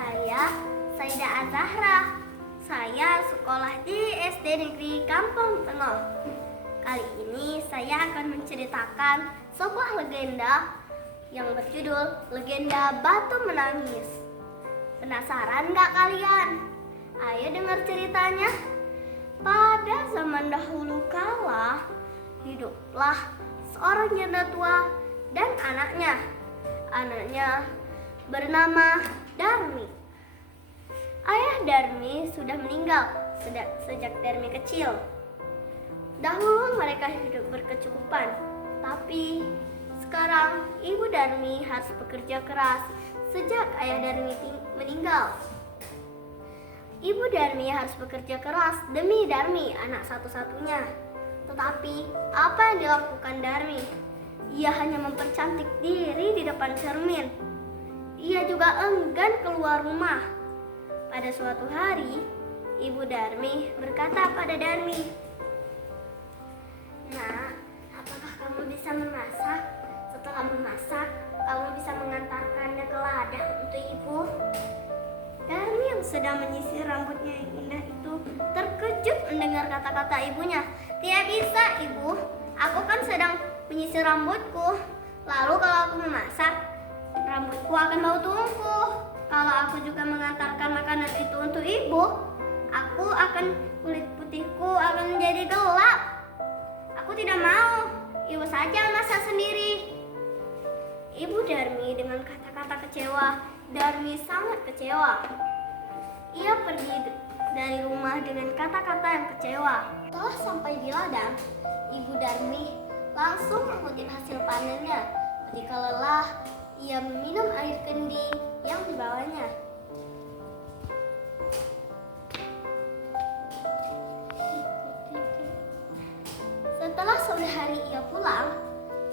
Saya Saida Azahra. Saya sekolah di SD Negeri Kampung Tengol. Kali ini saya akan menceritakan sebuah legenda yang berjudul Legenda Batu Menangis. Penasaran gak kalian? Ayo dengar ceritanya. Pada zaman dahulu kala, hiduplah seorang janda tua dan anaknya. Anaknya bernama Darmi. Ayah Darmi sudah meninggal sejak Darmi kecil. Dahulu mereka hidup berkecukupan, tapi sekarang ibu Darmi harus bekerja keras sejak ayah Darmi meninggal. Ibu Darmi harus bekerja keras demi Darmi, anak satu-satunya. Tetapi apa yang dilakukan Darmi? Ia hanya mempercantik diri di depan cermin. Ia juga enggan keluar rumah. Pada suatu hari, ibu Darmi berkata pada Darmi, "Nak, apakah kamu bisa memasak? Setelah memasak, kamu bisa mengantarkannya ke ladang untuk ibu?" Darmi yang sedang menyisir rambutnya yang indah itu terkejut mendengar kata-kata ibunya. "Tidak bisa, ibu. Aku kan sedang menyisir rambutku. Lalu kalau aku memasak, rambutku akan bau tungku. Kalau aku juga mengantarkan makanan itu untuk ibu, kulit putihku akan menjadi gelap. Aku tidak mau. Ibu saja masak sendiri." Ibu Darmi dengan kata-kata kecewa. Darmi sangat kecewa. Ia pergi dari rumah dengan kata-kata yang kecewa. Setelah sampai di ladang, ibu Darmi langsung mengutip hasil panennya. Ketika lelah, ia meminum air kendi yang dibawanya. Setelah sore hari ia pulang,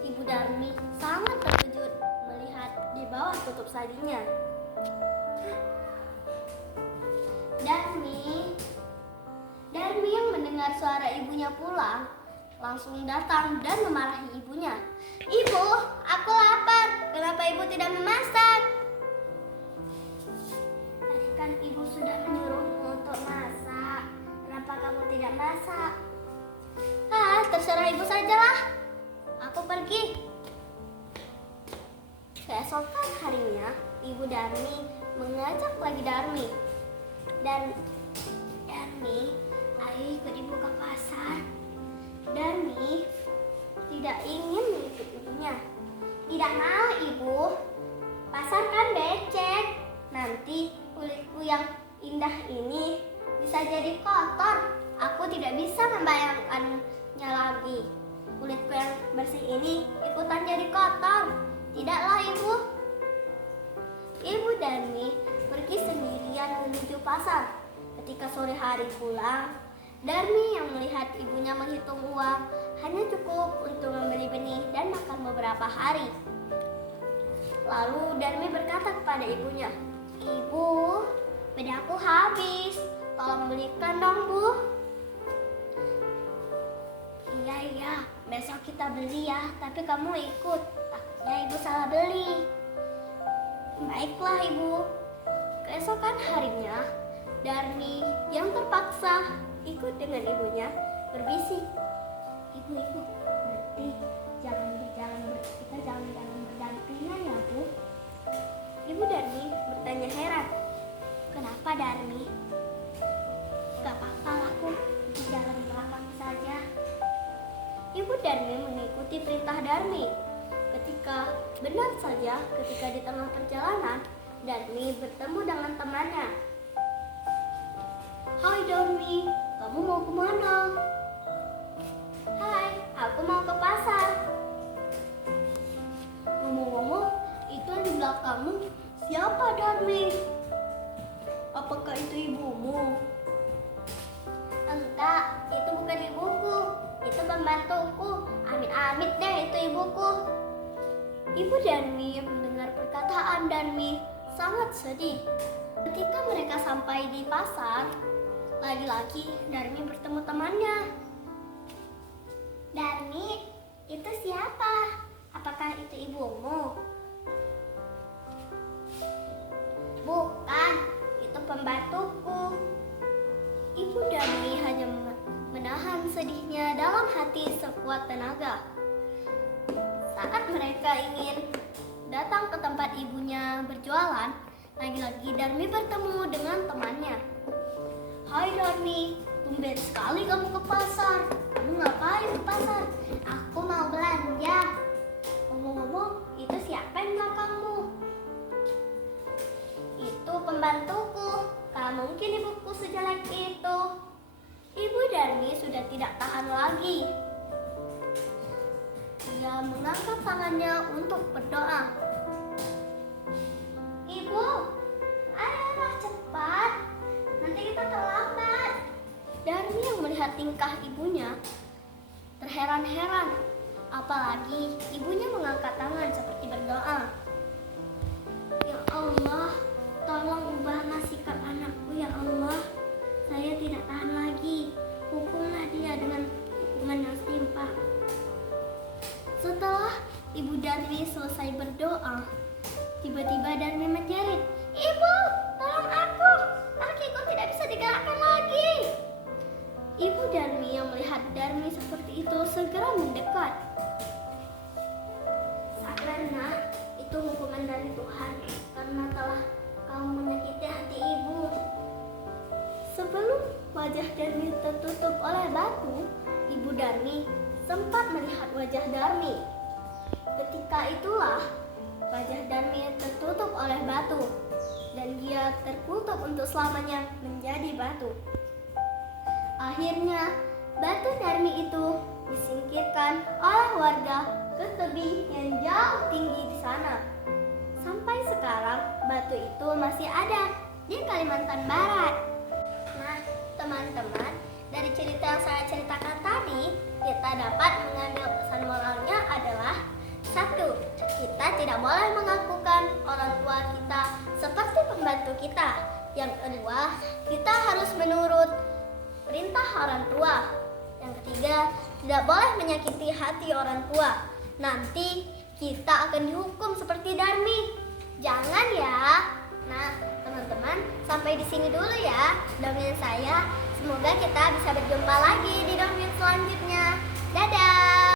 ibu Darmi sangat terkejut melihat di bawah tutup sajinya. Darmi yang mendengar suara ibunya pulang, langsung datang dan memarahi ibunya. "Ibu, aku lapar. Kenapa ibu tidak memasak?" "Tadi kan ibu sudah menyuruhmu untuk masak. Kenapa kamu tidak masak?" Terserah ibu sajalah. Aku pergi." Keesokan harinya, ibu Darmi mengajak lagi Darmi. "Darmi, ayo ikut ibu ke pasar." Darmi tidak ingin mengikut ibunya. "Tidak mau, ibu. Pasar kan becek. Nanti kulitku yang indah ini bisa jadi kotor. Aku tidak bisa membayangkannya lagi. Kulitku yang bersih ini ikutan jadi kotor. Tidaklah, ibu." Ibu Darmi pergi sendirian menuju pasar. Ketika sore hari pulang, Darmi yang melihat ibunya menghitung uang hanya cukup untuk membeli benih dan makan beberapa hari. Lalu Darmi berkata kepada ibunya, "Ibu, benihku habis. Tolong belikan dong, Bu." Iya, besok kita beli ya, tapi kamu ikut. Takutnya ibu salah beli." "Baiklah, ibu." Keesokan harinya, Darmi yang terpaksa ikut dengan ibunya berbisik, "Ibu, berarti kita jangan berdampingan ya, Bu?" Ibu Darmi bertanya heran. "Kenapa, Darmi?" "Gak apa-apa, aku di jalan belakang saja." Ibu Darmi mengikuti perintah Darmi. Benar saja, ketika di tengah perjalanan, Darmi bertemu dengan temannya. "Hai Darmi, kamu mau kemana?" "Hai, aku mau ke pasar." "Ngomong-ngomong, itu yang di belakangmu siapa, Darmi? Apakah itu ibumu?" "Enggak, itu bukan ibuku. Itu pembantuku. Amit-amit deh itu ibuku." Ibu Darmi mendengar perkataan Darmi sangat sedih. Ketika mereka sampai di pasar, lagi-lagi Darmi bertemu temannya. "Darmi, itu siapa? Apakah itu ibumu?" "Bukan, sekuat tenaga. Saat mereka ingin datang ke tempat ibunya berjualan, lagi-lagi Darmi bertemu dengan temannya. "Hai Darmi, tumben sekali kamu ke pasar. Kamu ngapain ke pasar?" "Aku mau belanja." "Ngomong-ngomong, itu siapa yang belakangmu?" "Itu pembantuku. Gak mungkin ibuku sejelek itu." Ibu Darmi sudah tidak tahan lagi. Dia mengangkat tangannya untuk berdoa. "Ibu, ayolah cepat. Nanti kita terlambat." Darmi yang melihat tingkah ibunya terheran-heran. Apalagi ibunya mengangkat tangan seperti berdoa. "Ya Allah, tolong ubahlah sikap anakku ya Allah. Saya tidak tahan lagi. Hukumlah dia dengan hukuman yang setimpal." Setelah Ibu Darmi selesai berdoa, tiba-tiba Darmi menjerit, "Ibu, tolong aku. Kakiku tidak bisa digerakkan lagi." Ibu Darmi yang melihat Darmi seperti itu segera mendekat. "Sabarlah, itu hukuman dari Tuhan karena telah kamu menyakiti hati ibu." Sebelum wajah Darmi tertutup oleh batu, Ibu Darmi sempat melihat wajah Darmi. Ketika itulah wajah Darmi tertutup oleh batu dan dia terkutuk untuk selamanya menjadi batu. Akhirnya batu Darmi itu disingkirkan oleh warga ke tebing yang jauh tinggi di sana. Sampai sekarang batu itu masih ada di Kalimantan Barat. Nah, teman-teman, dari cerita yang saya ceritakan tadi, kita dapat mengambil pesan moralnya adalah: 1. Kita tidak boleh mengakukan orang tua kita seperti pembantu kita. Yang kedua, kita harus menurut perintah orang tua. Yang ketiga, tidak boleh menyakiti hati orang tua. Nanti kita akan dihukum seperti Darmi. Jangan ya. Nah, teman-teman, sampai di sini dulu ya dongeng saya. Semoga kita bisa berjumpa lagi di dongeng selanjutnya. Dadah!